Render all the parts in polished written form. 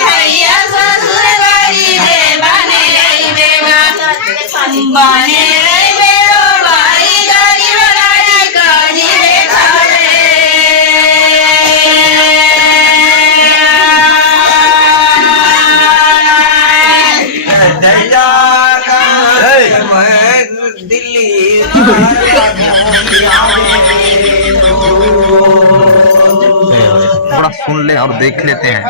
भैया ससुर बाड़ी रे बने रही बेगा बने रही बेरो बाड़ी गाड़ी बगाड़ी गाड़ी बेटा थोड़ा सुन ले और देख लेते हैं,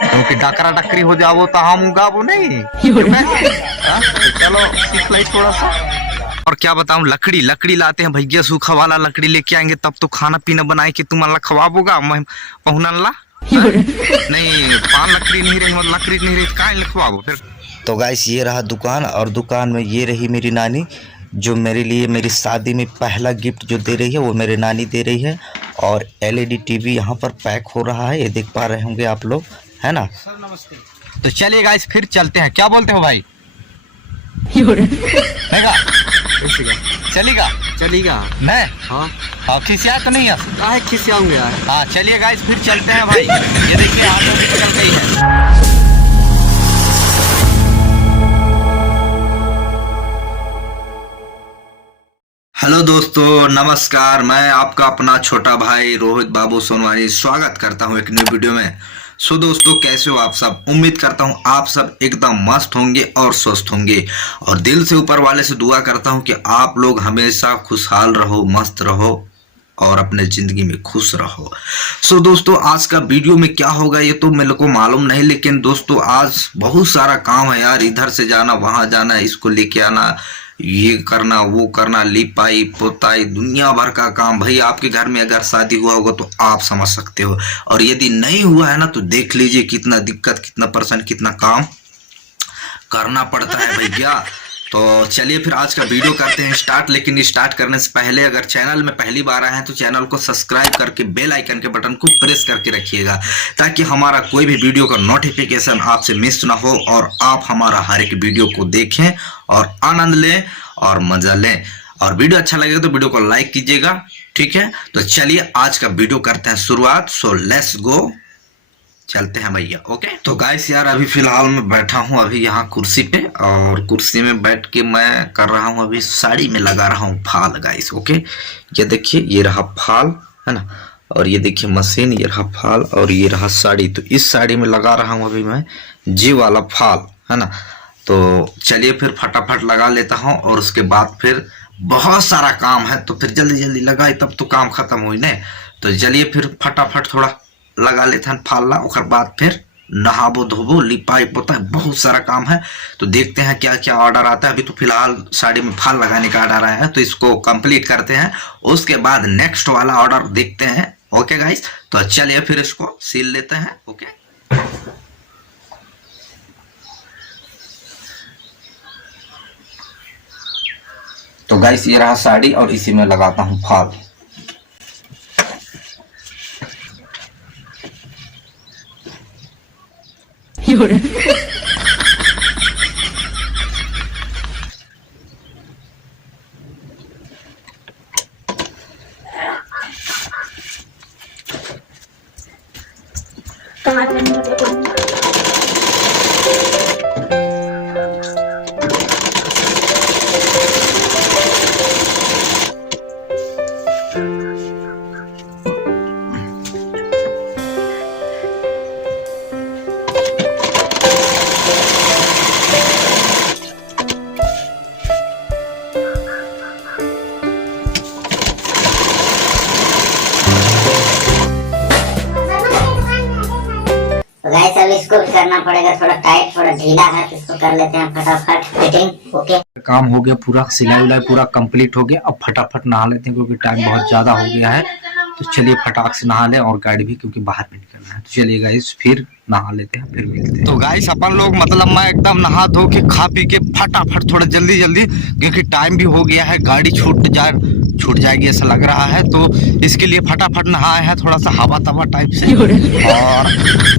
क्योंकि डकरा डकरी हो जाओ तो हम उगा वो नहीं। चलो सीख लाई थोड़ा सा। और क्या बताऊं, लकड़ी लकड़ी लाते हैं भैया, सूखा वाला लकड़ी लेके आएंगे तब तो खाना पीना बनाए कि तुम अल्लाह खवाबोगा पहुनन ला। नहीं पान लकड़ी नहीं रही, मतलब लकड़ी नहीं रही कहाँ लिखवाबो फिर। तो गाइस ये रहा दुकान, और दुकान में ये रही मेरी नानी, जो मेरे लिए मेरी शादी में पहला गिफ्ट जो दे रही है वो मेरी नानी दे रही है। और एलईडी टीवी यहाँ पर पैक हो रहा है, ये देख पा रहे होंगे आप लोग, है ना। सर नमस्ते। तो चलिए गाइस फिर चलते हैं, क्या बोलते हो भाई? चलेगा चलेगा मैं हाँ खिसिया तो नहीं है, खिसियाऊंगे यार। हाँ चलिए गाइस फिर चलते हैं भाई। ये देखिए ऑटो चल गई है। हेलो दोस्तों नमस्कार, मैं आपका अपना छोटा भाई रोहित बाबू सोनवानी स्वागत करता हूं एक नई वीडियो में। सो दोस्तों कैसे हो आप सब? उम्मीद करता हूं आप सब एकदम मस्त होंगे और स्वस्थ होंगे, और दिल से ऊपर वाले से दुआ करता हूं कि आप लोग हमेशा खुशहाल रहो, मस्त रहो और अपने जिंदगी में खुश रहो। सो दोस्तों आज का वीडियो में क्या होगा ये तो मेरे को मालूम नहीं, लेकिन दोस्तों आज बहुत सारा काम है यार, इधर से जाना वहां जाना, इसको लेके आना, ये करना वो करना, लिपाई पोताई, दुनिया भर का काम। भाई आपके घर में अगर शादी हुआ होगा तो आप समझ सकते हो, और यदि नहीं हुआ है ना तो देख लीजिए कितना दिक्कत, कितना परेशान, कितना काम करना पड़ता है भैया। तो चलिए फिर आज का वीडियो करते हैं स्टार्ट। लेकिन स्टार्ट करने से पहले अगर चैनल में पहली बार आए हैं तो चैनल को सब्सक्राइब करके बेल आइकन के बटन को प्रेस करके रखिएगा, ताकि हमारा कोई भी वीडियो का नोटिफिकेशन आपसे मिस ना हो और आप हमारा हर एक वीडियो को देखें और आनंद लें और मजा लें। और वीडियो अच्छा लगेगा तो वीडियो को लाइक कीजिएगा, ठीक है। तो चलिए आज का वीडियो करते हैं शुरुआत। सो लेट्स गो, चलते हैं भैया। ओके तो गाइस यार अभी फिलहाल मैं बैठा हूँ अभी यहाँ कुर्सी पे, और कुर्सी में बैठ के मैं कर रहा हूँ अभी साड़ी में लगा रहा हूँ फाल गाइस। ओके ये देखिए ये रहा फाल, है ना, और ये देखिए मशीन, ये रहा फाल और ये रहा साड़ी। तो इस साड़ी में लगा रहा हूँ अभी मैं जी वाला फाल, है ना। तो चलिए फिर फटाफट लगा लेता हूँ, और उसके बाद फिर बहुत सारा काम है तो फिर जल्दी जल्दी लगाए तब तो काम खत्म हुई ना। तो चलिए फिर फटाफट थोड़ा लगा लेते हैं फाल, उसके बाद फिर नहाबो धोबो लिपाई पोता, बहुत सारा काम है। तो देखते हैं क्या क्या ऑर्डर आता है। अभी तो फिलहाल साड़ी में फाल लगाने का ऑर्डर आया है, तो इसको कंप्लीट करते हैं, उसके बाद नेक्स्ट वाला ऑर्डर देखते हैं। ओके गाइस तो चलिए फिर इसको सील लेते हैं। ओके तो गाइस ये रहा साड़ी और इसी में लगाता हूँ फाल। गाइस अब इसको भी करना पड़ेगा, थोड़ा टाइट थोड़ा ढीला है, तो इसको कर लेते हैं फटाफट फिटिंग। ओके काम हो गया पूरा, सिलाई उलाई पूरा कंप्लीट हो गया। अब फटाफट नहा लेते हैं क्योंकि टाइम बहुत ज्यादा हो गया है। तो चलिए फटाक से नहा ले, और गाड़ी भी क्योंकि बाहर में निकलना है। तो चलिए गाइस फिर नहा लेते हैं, फिर मिलते हैं। तो गाइस अपन लोग मतलब मैं एकदम नहा धो के खा पी के फटाफट थोड़ा जल्दी जल्दी, क्योंकि टाइम भी हो गया है, गाड़ी छूट जाए छूट जाएगी ऐसा लग रहा है। तो इसके लिए फटाफट नहाए हैं थोड़ा सा हवा तवा टाइप से, और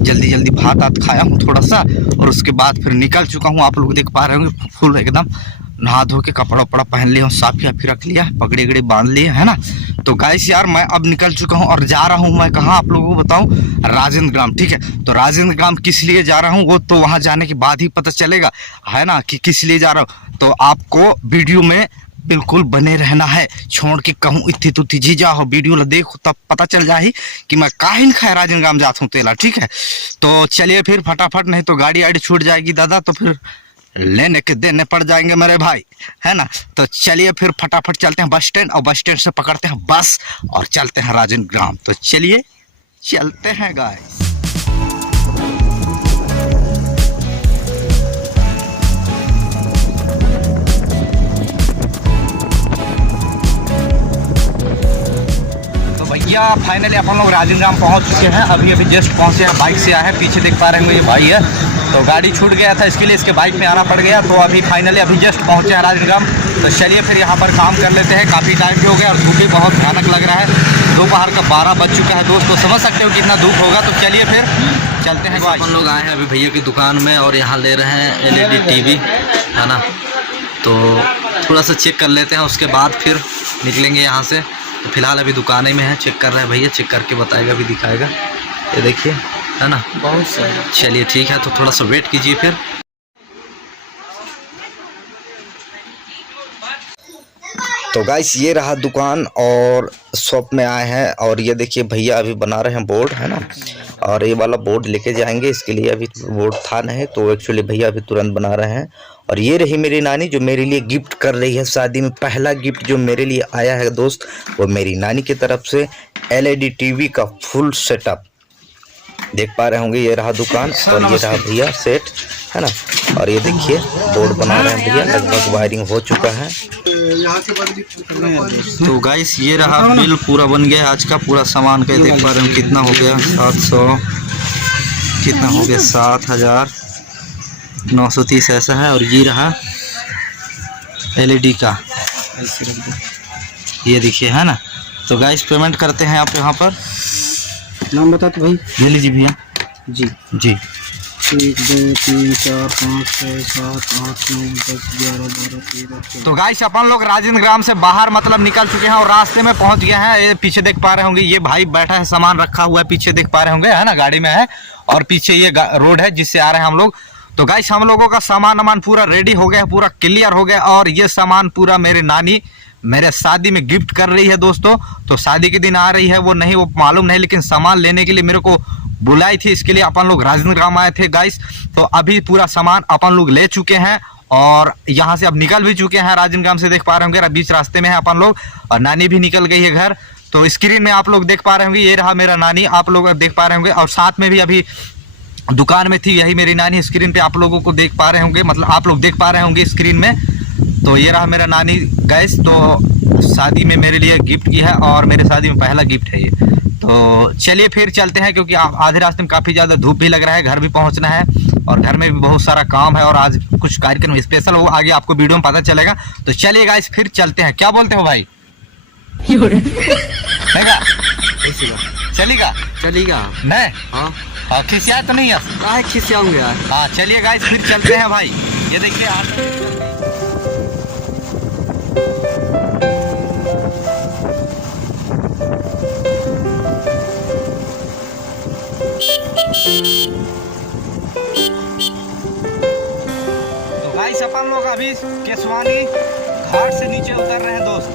जल्दी जल्दी भात आत खाया हूँ थोड़ा सा, और उसके बाद फिर निकल चुका हूँ। आप लोग देख पा रहे होंगे फुल एकदम नहा धो के कपड़ा वपड़ा पहन लिया हूँ, साफी वाफी रख लिया, पगड़ी गड़ी बांध लिया है ना। तो गाइस यार मैं अब निकल चुका हूँ और जा रहा हूँ मैं कहाँ आप लोगों को बताऊँ, राजेंद्र ग्राम। ठीक है, तो राजेंद्र ग्राम किस लिए जा रहा हूँ वो तो वहाँ जाने के बाद ही पता चलेगा है ना, कि किस लिए जा रहा हूँ। तो आपको वीडियो में बिल्कुल बने रहना है, छोड़ के कहूँ इतनी तुती जी जाओ, वीडियो देखो तब पता चल जाए कि मैं काहिन खाए राजेंद्र ग्राम जाता हूँ तेला। ठीक है, तो चलिए फिर फटाफट, नहीं तो गाड़ी आड़ी छूट जाएगी दादा, तो फिर लेने के देने पड़ जाएंगे मेरे भाई, है ना। तो चलिए फिर फटाफट चलते हैं बस स्टैंड, और बस स्टैंड से पकड़ते हैं बस और चलते हैं राजेंद्र ग्राम। तो चलिए चलते हैं गाइस। भैया फाइनली अपन लोग राजेंद्र ग्राम पहुंच चुके हैं, अभी अभी जस्ट पहुंचे हैं, बाइक से आए हैं। पीछे देख पा रहे हैं ये भाई है, तो गाड़ी छूट गया था इसके लिए इसके बाइक में आना पड़ गया। तो अभी फाइनली अभी जस्ट पहुंचे हैं राजेंद्र ग्राम। तो चलिए फिर यहाँ पर काम कर लेते हैं, काफ़ी टाइम भी हो गया और धूप भी बहुत भयानक लग रहा है। दोपहर का 12 बज चुका है दोस्तों, समझ सकते हो कितना धूप होगा। तो चलिए फिर चलते हैं। अपन लोग आए हैं अभी भैया की दुकान में और यहाँ ले रहे हैं LED TV, है ना। तो थोड़ा सा चेक कर लेते हैं, उसके बाद फिर निकलेंगे यहाँ से। तो फिलहाल अभी दुकान में है, चेक कर रहे हैं भैया, चेक करके बताएगा भी दिखाएगा। ये देखिए है ना, बहुत सही। चलिए ठीक है, तो थोड़ा सा वेट कीजिए फिर। तो गाइस ये रहा दुकान और शॉप में आए हैं, और ये देखिए भैया अभी बना रहे हैं बोर्ड, है ना। और ये वाला बोर्ड लेके जाएंगे, इसके लिए अभी बोर्ड था नहीं, तो एक्चुअली भैया अभी तुरंत बना रहे हैं। और ये रही मेरी नानी जो मेरे लिए गिफ्ट कर रही है शादी में। पहला गिफ्ट जो मेरे लिए आया है दोस्त, वो मेरी नानी की तरफ से LED TV का फुल सेटअप देख पा रहे होंगे। ये रहा दुकान और ये रहा भैया सेट, है ना। और ये देखिए बोर्ड बना रहे हैं भैया, लगभग वायरिंग हो चुका है। तो गाइस ये रहा बिल पूरा बन गया आज का, पूरा सामान का देख पा रहे हो कितना हो गया, 700 कितना हो गया, 7,930 ऐसा है। और ये रहा LED का, ये देखिए है ना। तो गाइस पेमेंट करते हैं आप यहाँ पर, नाम बता तो भाई। ले लीजिए भैया जी जी। 1 2 3 4 5 6 7 8 9 10 11 12 13। तो गाइस अपन लोग राजेंद्र ग्राम से बाहर मतलब निकल चुके हैं और रास्ते में पहुंच गए हैं। ये पीछे देख पा रहे होंगे ये भाई बैठा है, सामान रखा हुआ है, पीछे देख पा रहे होंगे है ना, गाड़ी में है। और पीछे ये रोड है जिससे आ रहे हैं हम लोग। तो गाइस हम लोगों का सामान पूरा रेडी हो गया, पूरा क्लियर हो गया। और ये सामान पूरा मेरे नानी मेरे शादी में गिफ्ट कर रही है दोस्तों। तो शादी के दिन आ रही है वो नहीं, वो मालूम नहीं, लेकिन सामान लेने के लिए मेरे को बुलाई थी, इसके लिए अपन लोग राजेंद्र ग्राम आए थे गाइस। तो अभी पूरा सामान अपन लोग ले चुके हैं और यहाँ से अब निकल भी चुके हैं राजेंद्र ग्राम से। देख पा रहे होंगे बीच रास्ते में है अपन लोग, और नानी भी निकल गई है घर। तो स्क्रीन में आप लोग देख पा रहे होंगे ये रहा मेरा नानी, आप लोग देख पा रहे होंगे। और साथ में भी अभी दुकान में थी यही मेरी नानी, स्क्रीन पे आप लोगों को देख पा रहे होंगे, मतलब आप लोग देख पा रहे होंगे स्क्रीन में। तो ये रहा मेरा नानी गैस, तो शादी में मेरे लिए गिफ्ट की है और मेरे शादी में पहला गिफ्ट है ये। तो चलिए फिर चलते हैं, क्योंकि आधे रास्ते में काफ़ी ज़्यादा धूप भी लग रहा है, घर भी पहुंचना है और घर में भी बहुत सारा काम है। और आज कुछ कार्यक्रम स्पेशल वो आगे आपको वीडियो में पता चलेगा। तो चलिए गाइस फिर चलते हैं, क्या बोलते हो भाई? चलेगा चलेगा नहीं? हाँ हाँ खिसिया तो नहीं है? काहे खिसियाऊंगे यार। हाँ चलिए गाइस फिर चलते हैं भाई। ये देखिए तो गाइस अपन लोग अभी केसवानी घाट से नीचे उतर रहे हैं दोस्त।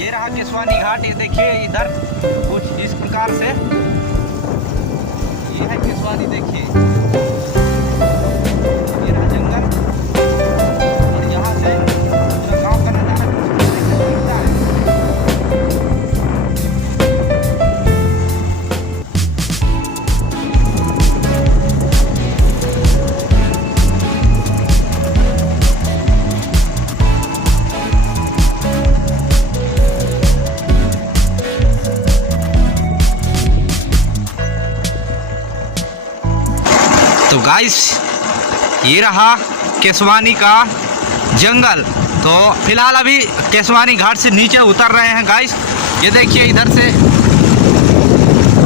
ये रहा केसवानी घाट, ये देखिए इधर कुछ इस प्रकार से ये है केसवानी, देखिए ये रहा जंगल और यहाँ से पूरा गांव का नजारा दिखता है। तो गाइस ये रहा केसवानी का जंगल। तो फिलहाल अभी केसवानी घाट से नीचे उतर रहे हैं गाइस। ये देखिए इधर से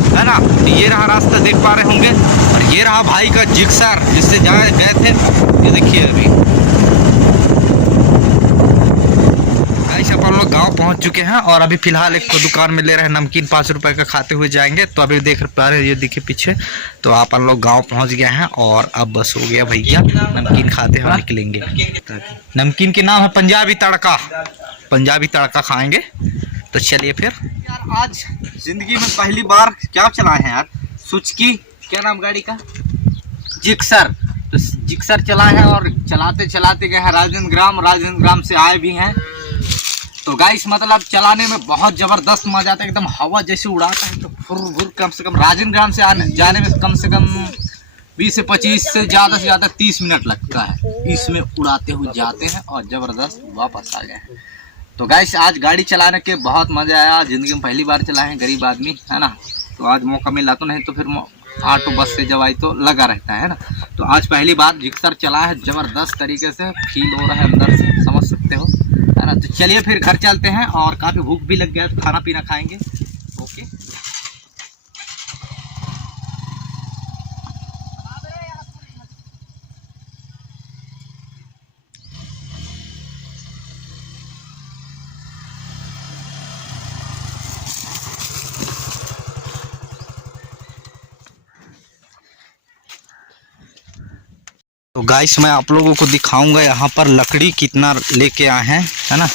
है ना, ये रहा रास्ता देख पा रहे होंगे, और ये रहा भाई का जिक्सर जिससे गए थे। ये देखिए अभी गाइस अपन लोग गांव पहुंच चुके हैं, और अभी फिलहाल एक तो दुकान में ले रहे हैं नमकीन 5 रुपए का, खाते हुए जाएंगे। तो अभी देख पा रहे हैं, ये देखिए पीछे, तो अपन लोग गांव पहुंच गए हैं, और अब बस हो गया भैया, नमकीन खाते हुए निकलेंगे। नमकीन के नाम है पंजाबी तड़का, पंजाबी तड़का खाएंगे। तो चलिए फिर यार, आज जिंदगी में पहली बार क्या चलाए हैं यार, सुजुकी, क्या नाम गाड़ी का, जिक्सर। तो जिक्सर चलाए हैं, और चलाते चलाते गए हैं राजेंद्र ग्राम से आए भी हैं। तो गाइस मतलब चलाने में बहुत ज़बरदस्त मजा आता है, एकदम हवा जैसे उड़ाता है, तो फुर कम से कम राजेंद्र ग्राम से जाने में कम से कम 20 से 25 से ज़्यादा 30 मिनट लगता है। इसमें उड़ाते हुए जाते हैं और ज़बरदस्त वापस आ गए हैं। तो गाइस आज गाड़ी चलाने के बहुत मज़ा आया, ज़िंदगी में पहली बार चलाए हैं, गरीब आदमी है ना। तो आज मौका मिला, तो नहीं तो फिर ऑटो बस से जब आई तो लगा रहता है ना। तो आज पहली बार जिक्सर चला है, ज़बरदस्त तरीके से फील हो रहा है अंदर से, समझ सकते हो है ना। तो चलिए फिर घर चलते हैं, और काफ़ी भूख भी लग गया, तो खाना पीना खाएंगे। ओके तो गाइस मैं आप लोगों को दिखाऊंगा यहाँ पर लकड़ी कितना लेके आए हैं, है ना।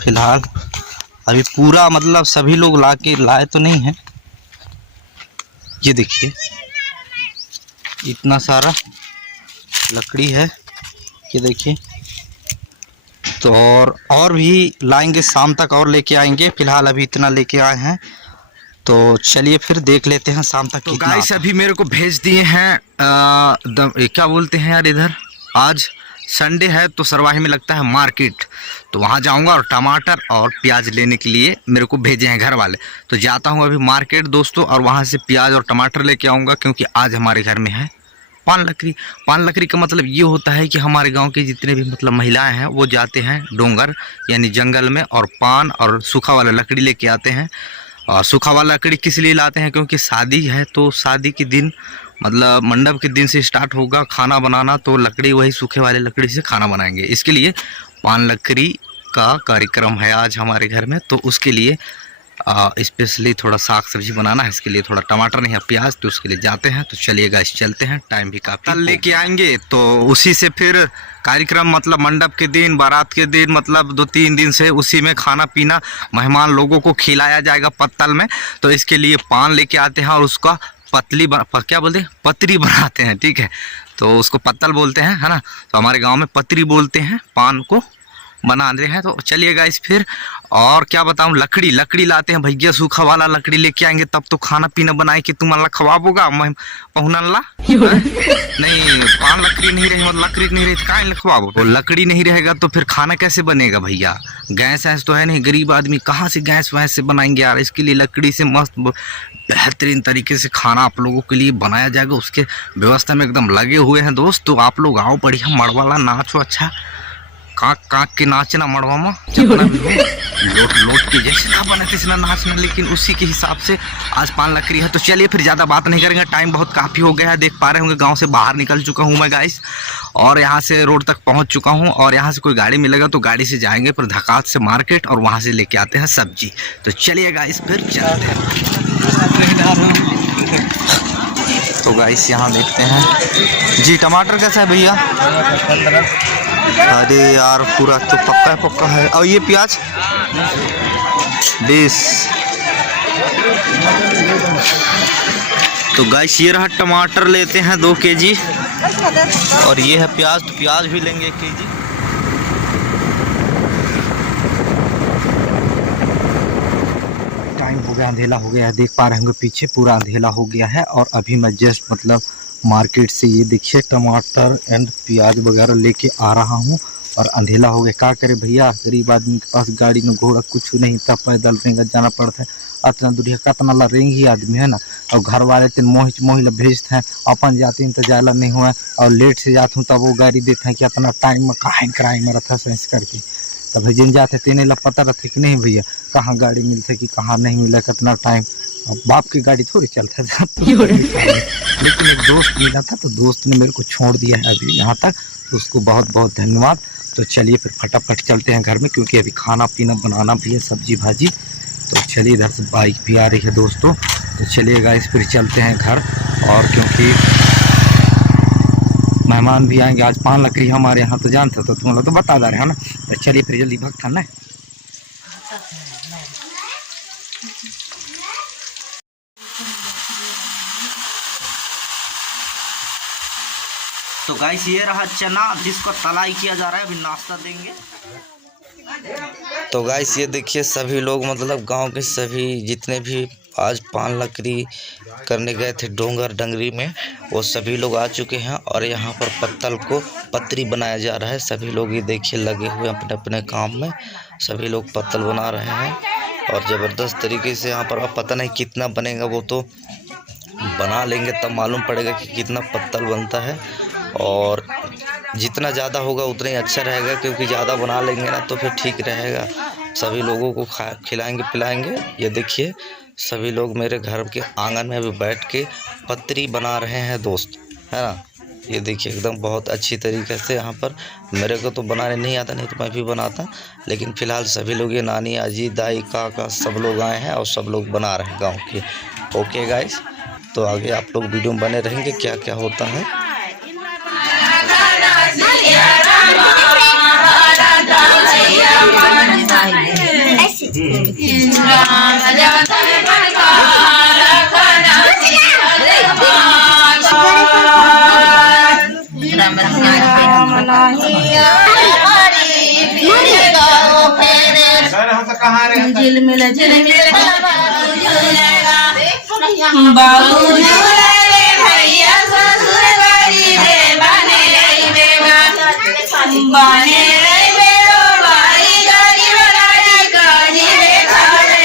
फिलहाल अभी पूरा मतलब सभी लोग लाए तो नहीं है। ये देखिए इतना सारा लकड़ी है, ये देखिए। तो और भी लाएंगे, शाम तक और लेके आएंगे। फिलहाल अभी इतना लेके आए हैं, तो चलिए फिर देख लेते हैं शाम तक। तो गाइस अभी मेरे को भेज दिए हैं क्या बोलते हैं यार, इधर आज संडे है तो सरवाही में लगता है मार्केट, तो वहाँ जाऊँगा और टमाटर और प्याज लेने के लिए मेरे को भेजे हैं घर वाले। तो जाता हूँ अभी मार्केट दोस्तों, और वहाँ से प्याज और टमाटर लेके आऊँगा, क्योंकि आज हमारे घर में है पान लकड़ी। पान लकड़ी का मतलब ये होता है कि हमारे गांव के जितने भी मतलब महिलाएं हैं वो जाते हैं डोंगर यानी जंगल में, और पान और सूखा वाला लकड़ी लेके आते हैं। और सूखा वाला लकड़ी किस लिए लाते हैं, क्योंकि शादी है, तो शादी के दिन मतलब मंडप के दिन से स्टार्ट होगा खाना बनाना, तो लकड़ी वही सूखे वाले लकड़ी से खाना बनाएंगे। इसके लिए पान लकड़ी का कार्यक्रम है आज हमारे घर में, तो उसके लिए स्पेशली थोड़ा साग सब्जी बनाना है। इसके लिए थोड़ा टमाटर नहीं है, प्याज, तो उसके लिए जाते हैं। तो चलिएगा इस चलते हैं, टाइम भी काफ़ी कल लेके आएंगे। तो उसी से फिर कार्यक्रम मतलब मंडप के दिन, बारात के दिन, मतलब 2-3 दिन से उसी में खाना पीना मेहमान लोगों को खिलाया जाएगा पत्तल में। तो इसके लिए पान लेके आते हैं, और उसका क्या बोलते हैं, पतरी बनाते हैं, ठीक है। तो उसको पत्तल बोलते हैं, है ना। तो हमारे गाँव में पतरी बोलते हैं पान को बना रहे हैं। तो चलिएगा इस फिर, और क्या बताऊं, लकड़ी लाते हैं भैया, सूखा वाला लकड़ी लेके आएंगे, तब तो खाना पीना बनाए कि तुम अल्लाह खवाबोगा मैं पहुनल्ला नहीं। पान लकड़ी नहीं रही, मतलब लकड़ी नहीं रही तो कहाँ खवाबो, वो लकड़ी नहीं रहेगा तो फिर खाना कैसे बनेगा भैया। गैस तो है नहीं, गरीब आदमी कहाँ से गैस वैस से बनाएंगे यार। इसके लिए लकड़ी से मस्त बेहतरीन तरीके से खाना आप लोगों के लिए बनाया जाएगा, उसके व्यवस्था में एकदम लगे हुए हैं दोस्त। तो आप लोग आओ, बढ़िया मड़वाला नाचो, अच्छा काक के नाचना मड़वा में लोट के जैसे ना बने थे ना नाचना, लेकिन उसी के हिसाब से आज पान लकड़ी है। तो चलिए फिर ज़्यादा बात नहीं करेंगे, टाइम बहुत काफ़ी हो गया है। देख पा रहे होंगे गांव से बाहर निकल चुका हूं मैं गाइस, और यहां से रोड तक पहुंच चुका हूं। और यहां से कोई गाड़ी मिलेगा तो गाड़ी से जाएंगे फिर धकात से मार्केट, और वहां से लेके आते हैं सब्जी। तो चलिए गाइस फिर चलते हैं। तो गाइस यहाँ देखते हैं जी, टमाटर कैसा है भैया? अरे यार पूरा तो पक्का है। और ये प्याज 20। तो गाइस ये रहा टमाटर लेते हैं 2 kg, और ये है प्याज, तो प्याज भी लेंगे 1 kg। टाइम हो गया, अंधेला हो गया है, देख पा रहे होंगे पीछे पूरा अंधेला हो गया है। और अभी मैं जस्ट मतलब मार्केट से ये देखिए टमाटर एंड प्याज वगैरह लेके आ रहा हूँ, और अंधेला हो गया, क्या करे भैया, गरीब आदमी के पास गाड़ी न घोड़ा कुछ नहीं था, पैदल रेंगा जाना पड़ता है। अतना दूरिया कतना ला रेंग ही आदमी है ना, और घर वाले तीन मोहिला भेजते हैं, अपन जाते हैं तो जाला नहीं हुआ, और लेट से जाता हूँ तब वो गाड़ी देते हैं कि इतना टाइम में कहाँ कराई में रखा सेंस करके। तब भाई जिन जाते तेने ला पता रहते कि नहीं भैया कहाँ गाड़ी मिलते कि कहाँ नहीं मिला, कितना टाइम। अब बाप की गाड़ी थोड़ी चलता था लेकिन एक दोस्त मिला था, तो दोस्त ने मेरे को छोड़ दिया है अभी यहाँ तक, तो उसको बहुत बहुत धन्यवाद। तो चलिए फिर फटाफट चलते हैं घर में, क्योंकि अभी खाना पीना बनाना भी है, सब्जी भाजी। तो चलिए, इधर से बाइक भी आ रही है दोस्तों, तो चलिए गाइस फिर चलते हैं घर। और क्योंकि मेहमान भी आएंगे, आज पान लकड़ी हमारे यहाँ तो जानते तो तुम लोग तो बता दे रहे हो ना। तो चलिए फिर जल्दी भाग खाना है। तो गाइस ये रहा चना जिसको तलाई किया जा रहा है, अभी नाश्ता देंगे। तो गाइस ये देखिए सभी लोग, मतलब गांव के सभी जितने भी आज पान लकड़ी करने गए थे डोंगर डंगरी में, वो सभी लोग आ चुके हैं। और यहाँ पर पत्तल को पतरी बनाया जा रहा है। सभी लोग ये देखिए लगे हुए अपने अपने काम में, सभी लोग पत्तल बना रहे हैं और ज़बरदस्त तरीके से। यहाँ पर अब पता नहीं कितना बनेगा, वो तो बना लेंगे तब मालूम पड़ेगा कि कितना पत्तल बनता है। और जितना ज़्यादा होगा उतना ही अच्छा रहेगा, क्योंकि ज़्यादा बना लेंगे ना तो फिर ठीक रहेगा, सभी लोगों को खिलाएंगे पिलाएंगे। ये देखिए सभी लोग मेरे घर के आंगन में अभी बैठ के पतरी बना रहे हैं दोस्त, है ना। ये देखिए एकदम बहुत अच्छी तरीके से। यहाँ पर मेरे को तो बनाने नहीं आता, नहीं तो मैं भी बनाता, लेकिन फ़िलहाल सभी लोग, ये नानी आजी दाई काका सब लोग आए हैं और सब लोग बना रहे हैं गाँव के। ओके गाइस, तो आगे आप लोग वीडियो में बने रहेंगे क्या क्या होता है। झिलमिल बाबू झूले भैया ससुर गरी रे बने रही बेरो बाई गरी बलाई गरी रे खाले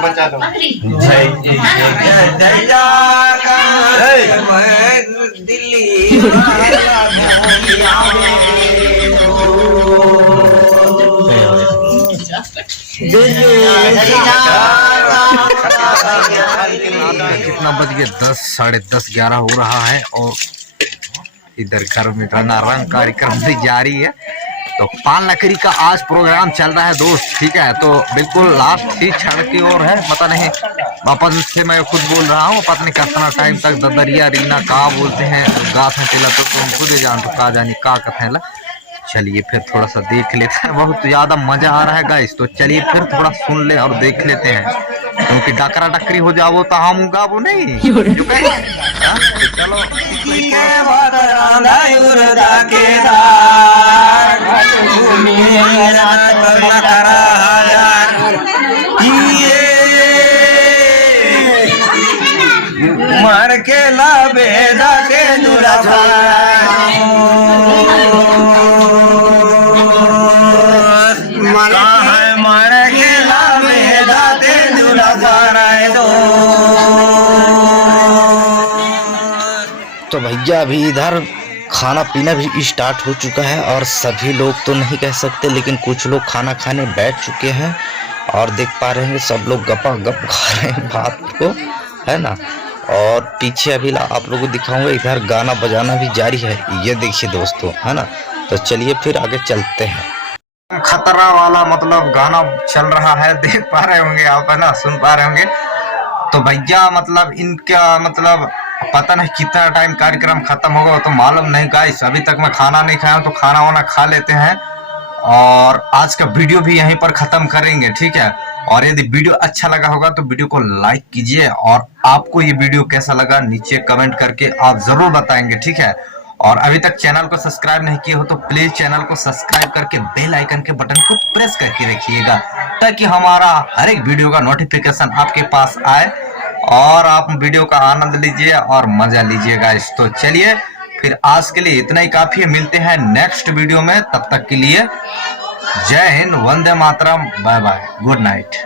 बचा दो कितना बज गया? 10, साढ़े 10, 11 हो रहा है और इधर घर में रंगारंग कार्यक्रम भी जारी है। तो पान लकड़ी का आज प्रोग्राम चल रहा है दोस्त, ठीक है। तो बिल्कुल लास्ट ही क्षण की ओर है, पता नहीं वापस से मैं खुद बोल रहा हूँ, पता नहीं कितना टाइम तक ददरिया रीना का बोलते हैं गाथ में चला, तो तुम खुद ही जानते हो का जानी का कथे ला। चलिए फिर थोड़ा सा देख लेते हैं, बहुत ज़्यादा मजा आ रहा है गाइस। तो चलिए फिर थोड़ा सुन ले और देख लेते हैं, क्योंकि डकरा डकरी हो जाओ तो हम गाबो नहीं। चलो मार के ला बेदा के दुल्हा मार के ला बेदा के दुल्हा दो भैया अभी इधर खाना पीना भी स्टार्ट हो चुका है और सभी लोग तो नहीं कह सकते लेकिन कुछ लोग खाना खाने बैठ चुके हैं और देख पा रहे हैं सब लोग गपा गप खा रहे हैं भात को, है ना। और पीछे अभी आप लोगों को दिखाऊंगा, इधर गाना बजाना भी जारी है, ये देखिए दोस्तों, है ना। तो चलिए फिर आगे चलते हैं। खतरा वाला मतलब गाना चल रहा है, देख पा रहे होंगे आप, है ना, सुन पा रहे होंगे। तो भैया मतलब इनका मतलब पता नहीं कितना टाइम कार्यक्रम खत्म होगा तो मालूम नहीं गाइस। अभी तक मैं खाना नहीं खाया हूं, तो खाना वाना खा लेते हैं और आज का वीडियो भी यहीं पर खत्म करेंगे, ठीक है। और यदि वीडियो अच्छा लगा होगा तो वीडियो को लाइक कीजिए और आपको ये वीडियो कैसा लगा नीचे कमेंट करके आप जरूर बताएंगे, ठीक है। और अभी तक चैनल को सब्सक्राइब नहीं किए हो तो प्लीज चैनल को सब्सक्राइब करके बेल आइकन के बटन को प्रेस करके रखिएगा ताकि हमारा हर एक वीडियो का नोटिफिकेशन आपके पास आए और आप वीडियो का आनंद लीजिए और मजा लीजिएगा। इस तो चलिए फिर आज के लिए इतना ही काफी है, मिलते हैं नेक्स्ट वीडियो में। तब तक के लिए जय Hind, Vande Mataram, bye bye, good night.